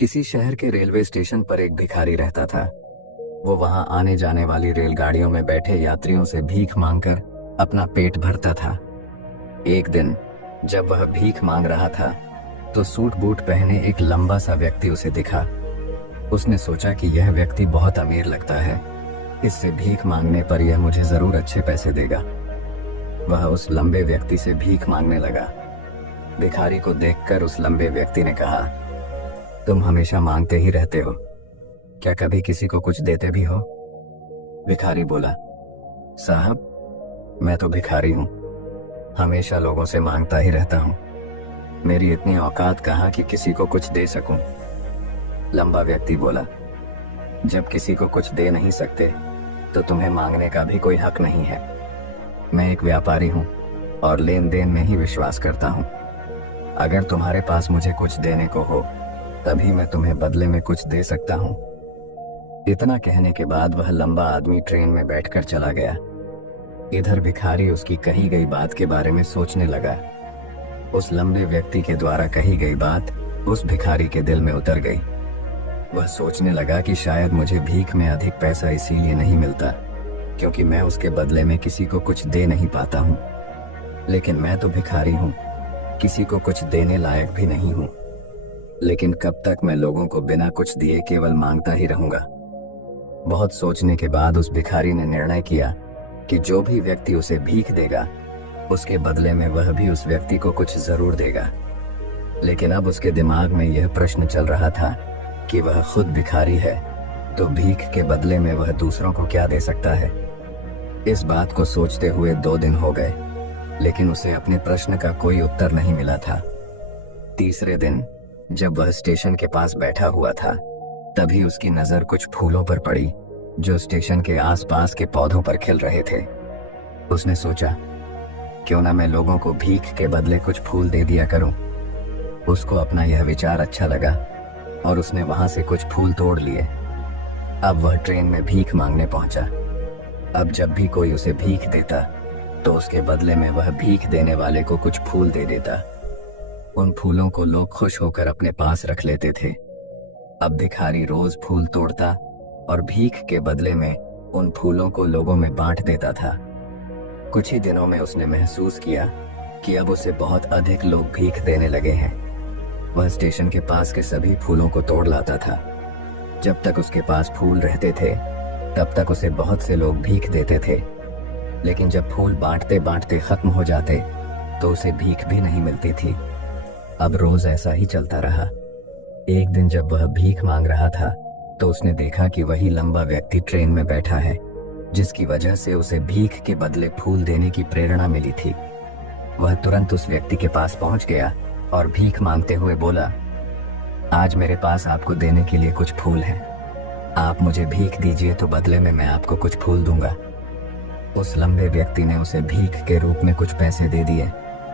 किसी शहर के रेलवे स्टेशन पर एक भिखारी रहता था। वो वहां आने जाने वाली रेलगाड़ियों में बैठे यात्रियों से भीख मांगकर अपना पेट भरता था। एक दिन जब वह भीख मांग रहा था तो सूट बूट पहने एक लंबा सा व्यक्ति उसे दिखा। उसने सोचा कि यह व्यक्ति बहुत अमीर लगता है, इससे भीख मांगने पर यह मुझे जरूर अच्छे पैसे देगा। वह उस लंबे व्यक्ति से भीख मांगने लगा। भिखारी को देखकर उस लंबे व्यक्ति ने कहा, तुम हमेशा मांगते ही रहते हो, क्या कभी किसी को कुछ देते भी हो? भिखारी बोला, साहब मैं तो भिखारी हूं, हमेशा लोगों से मांगता ही रहता हूं, मेरी इतनी औकात कहाँ कि किसी को कुछ दे सकूं। लंबा व्यक्ति बोला, जब किसी को कुछ दे नहीं सकते तो तुम्हें मांगने का भी कोई हक नहीं है। मैं एक व्यापारी हूं और लेन देन में ही विश्वास करता हूं। अगर तुम्हारे पास मुझे कुछ देने को हो तभी मैं तुम्हें बदले में कुछ दे सकता हूं। इतना कहने के बाद वह लंबा आदमी ट्रेन में बैठकर चला गया। इधर भिखारी उसकी कही गई बात के बारे में सोचने लगा। उस लंबे व्यक्ति के द्वारा कही गई बात उस भिखारी के दिल में उतर गई। वह सोचने लगा कि शायद मुझे भीख में अधिक पैसा इसीलिए नहीं मिलता क्योंकि मैं उसके बदले में किसी को कुछ दे नहीं पाता हूँ। लेकिन मैं तो भिखारी हूँ, किसी को कुछ देने लायक भी नहीं हूँ। लेकिन कब तक मैं लोगों को बिना कुछ दिए केवल मांगता ही रहूंगा। बहुत सोचने के बाद उस भिखारी ने निर्णय किया कि जो भी व्यक्ति उसे भीख देगा उसके बदले में वह भी उस व्यक्ति को कुछ जरूर देगा। लेकिन अब उसके दिमाग में यह प्रश्न चल रहा था कि वह खुद भिखारी है तो भीख के बदले में वह दूसरों को क्या दे सकता है। इस बात को सोचते हुए 2 दिन हो गए, लेकिन उसे अपने प्रश्न का कोई उत्तर नहीं मिला था। तीसरे दिन जब वह स्टेशन के पास बैठा हुआ था तभी उसकी नजर कुछ फूलों पर पड़ी जो स्टेशन के आसपास के पौधों पर खिल रहे थे। उसने सोचा, क्यों ना मैं लोगों को भीख के बदले कुछ फूल दे दिया करूं। उसको अपना यह विचार अच्छा लगा और उसने वहां से कुछ फूल तोड़ लिए। अब वह ट्रेन में भीख मांगने पहुंचा। अब जब भी कोई उसे भीख देता तो उसके बदले में वह भीख देने वाले को कुछ फूल दे देता। उन फूलों को लोग खुश होकर अपने पास रख लेते थे। अब भिखारी रोज फूल तोड़ता और भीख के बदले में उन फूलों को लोगों में बांट देता था। कुछ ही दिनों में उसने महसूस किया कि अब उसे बहुत अधिक लोग भीख देने लगे हैं। वह स्टेशन के पास के सभी फूलों को तोड़ लाता था। जब तक उसके पास फूल रहते थे तब तक उसे बहुत से लोग भीख देते थे, लेकिन जब फूल बांटते बांटते खत्म हो जाते तो उसे भीख भी नहीं मिलती थी। अब रोज ऐसा ही चलता रहा। एक दिन जब वह भीख मांग रहा था तो उसने देखा कि वही लंबा व्यक्ति ट्रेन में बैठा है जिसकी वजह से उसे भीख के बदले फूल देने की प्रेरणा मिली थी। वह तुरंत उस व्यक्ति के पास पहुंच गया और भीख मांगते हुए बोला, आज मेरे पास आपको देने के लिए कुछ फूल हैं। आप मुझे भीख दीजिए तो बदले में मैं आपको कुछ फूल दूंगा। उस लंबे व्यक्ति ने उसे भीख के रूप में कुछ पैसे दे दिए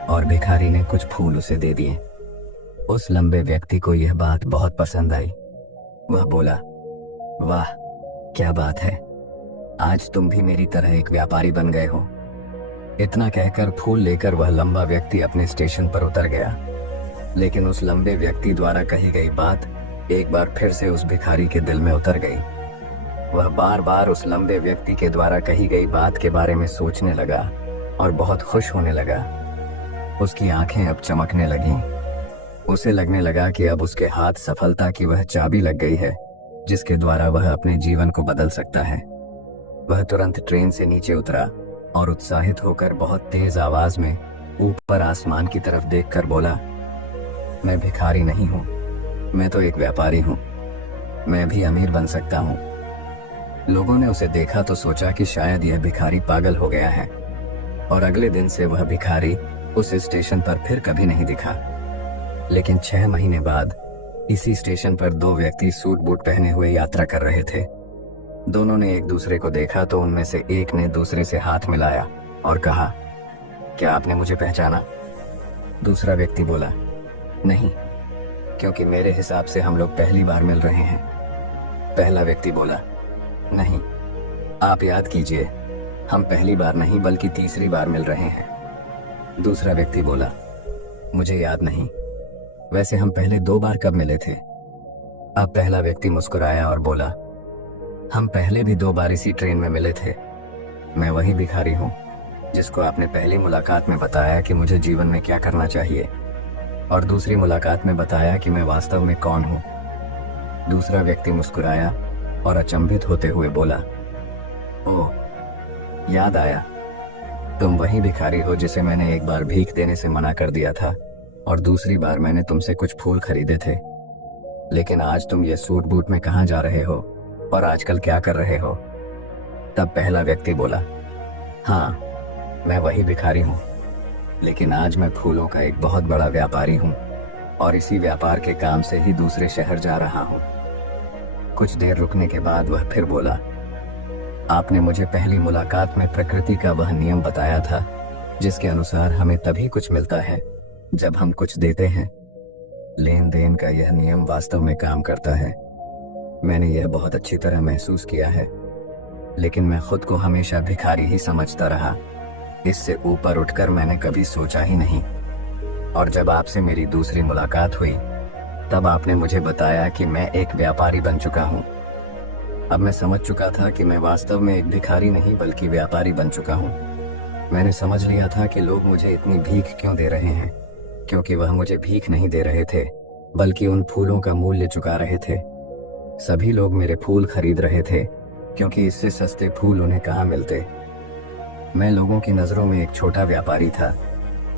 और भिखारी ने कुछ फूल उसे दे दिए। उस लंबे व्यक्ति को यह बात बहुत पसंद आई। वह बोला, वाह क्या बात है, आज तुम भी मेरी तरह एक व्यापारी बन गए हो। इतना कहकर फूल लेकर वह लंबा व्यक्ति अपने स्टेशन पर उतर गया। लेकिन उस लंबे व्यक्ति द्वारा कही गई बात एक बार फिर से उस भिखारी के दिल में उतर गई। वह बार बार उस लंबे व्यक्ति के द्वारा कही गई बात के बारे में सोचने लगा और बहुत खुश होने लगा। उसकी आंखें अब चमकने लगीं। उसे लगने लगा कि अब उसके हाथ सफलता की वह चाबी लग गई है जिसके द्वारा वह अपने जीवन को बदल सकता है। वह तुरंत ट्रेन से नीचे उतरा और उत्साहित होकर बहुत तेज आवाज में ऊपर आसमान की तरफ देखकर बोला, मैं भिखारी नहीं हूं, मैं तो एक व्यापारी हूं, मैं भी अमीर बन सकता हूं। लोगों ने उसे देखा तो सोचा कि शायद यह भिखारी पागल हो गया है और अगले दिन से वह भिखारी उस स्टेशन पर फिर कभी नहीं दिखा। लेकिन 6 महीने बाद इसी स्टेशन पर 2 व्यक्ति सूट बूट पहने हुए यात्रा कर रहे थे। दोनों ने एक दूसरे को देखा तो उनमें से एक ने दूसरे से हाथ मिलाया और कहा, क्या आपने मुझे पहचाना? दूसरा व्यक्ति बोला, नहीं, क्योंकि मेरे हिसाब से हम लोग पहली बार मिल रहे हैं। पहला व्यक्ति बोला, नहीं, आप याद कीजिए, हम पहली बार नहीं बल्कि तीसरी बार मिल रहे हैं। दूसरा व्यक्ति बोला, मुझे याद नहीं, वैसे हम पहले 2 बार कब मिले थे? अब पहला व्यक्ति मुस्कुराया और बोला, हम पहले भी 2 बार इसी ट्रेन में मिले थे। मैं वही भिखारी हूँ जिसको आपने पहली मुलाकात में बताया कि मुझे जीवन में क्या करना चाहिए, और दूसरी मुलाकात में बताया कि मैं वास्तव में कौन हूँ। दूसरा व्यक्ति मुस्कुराया और अचंभित होते हुए बोला, ओह, याद आया, तुम वही भिखारी हो जिसे मैंने एक बार भीख देने से मना कर दिया था और दूसरी बार मैंने तुमसे कुछ फूल खरीदे थे। लेकिन आज तुम ये सूट बूट में कहाँ जा रहे हो और आजकल क्या कर रहे हो? तब पहला व्यक्ति बोला, हाँ, मैं वही भिखारी हूँ, लेकिन आज मैं फूलों का एक बहुत बड़ा व्यापारी हूँ और इसी व्यापार के काम से ही दूसरे शहर जा रहा हूँ। कुछ देर रुकने के बाद वह फिर बोला, आपने मुझे पहली मुलाकात में प्रकृति का वह नियम बताया था जिसके अनुसार हमें तभी कुछ मिलता है जब हम कुछ देते हैं। लेन देन का यह नियम वास्तव में काम करता है। मैंने यह बहुत अच्छी तरह महसूस किया है, लेकिन मैं खुद को हमेशा भिखारी ही समझता रहा। इससे ऊपर उठकर मैंने कभी सोचा ही नहीं। और जब आपसे मेरी दूसरी मुलाकात हुई तब आपने मुझे बताया कि मैं एक व्यापारी बन चुका हूँ। अब मैं समझ चुका था कि मैं वास्तव में एक भिखारी नहीं बल्कि व्यापारी बन चुका हूँ। मैंने समझ लिया था कि लोग मुझे इतनी भीख क्यों दे रहे हैं, क्योंकि वह मुझे भीख नहीं दे रहे थे बल्कि उन फूलों का मूल्य चुका रहे थे। सभी लोग मेरे फूल खरीद रहे थे क्योंकि इससे सस्ते फूल उन्हें कहाँ मिलते। मैं लोगों की नज़रों में एक छोटा व्यापारी था,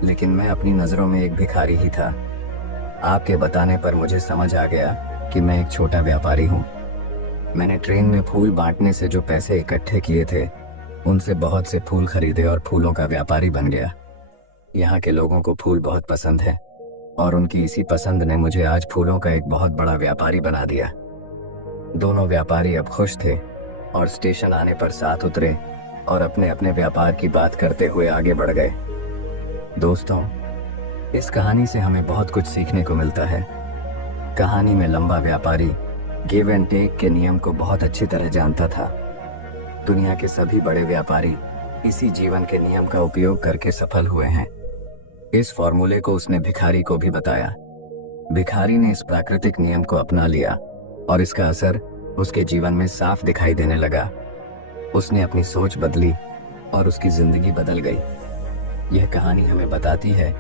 लेकिन मैं अपनी नज़रों में एक भिखारी ही था। आपके बताने पर मुझे समझ आ गया कि मैं एक छोटा व्यापारी हूँ। मैंने ट्रेन में फूल बांटने से जो पैसे इकट्ठे किए थे उनसे बहुत से फूल खरीदे और फूलों का व्यापारी बन गया। यहाँ के लोगों को फूल बहुत पसंद है और उनकी इसी पसंद ने मुझे आज फूलों का एक बहुत बड़ा व्यापारी बना दिया। दोनों व्यापारी अब खुश थे और स्टेशन आने पर साथ उतरे और अपने अपने व्यापार की बात करते हुए आगे बढ़ गए। दोस्तों, इस कहानी से हमें बहुत कुछ सीखने को मिलता है। कहानी में लंबा व्यापारी गिव एंड टेक के नियम को बहुत अच्छी तरह जानता था। दुनिया के सभी बड़े व्यापारी इसी जीवन के नियम का उपयोग करके सफल हुए हैं। इस फॉर्मूले को उसने भिखारी को भी बताया। भिखारी ने इस प्राकृतिक नियम को अपना लिया और इसका असर उसके जीवन में साफ दिखाई देने लगा। उसने अपनी सोच बदली और उसकी जिंदगी बदल गई। यह कहानी हमें बताती है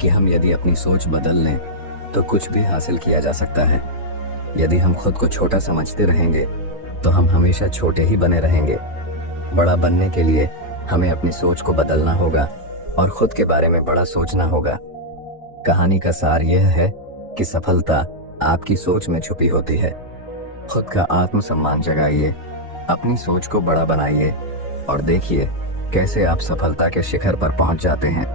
कि हम यदि अपनी सोच बदल लें तो कुछ भी हासिल किया जा सकता है। यदि हम खुद को छोटा समझते रहेंगे तो हम हमेशा छोटे ही बने रहेंगे। बड़ा बनने के लिए हमें अपनी सोच को बदलना होगा और खुद के बारे में बड़ा सोचना होगा। कहानी का सार यह है कि सफलता आपकी सोच में छुपी होती है। खुद का आत्मसम्मान जगाइए, अपनी सोच को बड़ा बनाइए और देखिए कैसे आप सफलता के शिखर पर पहुंच जाते हैं।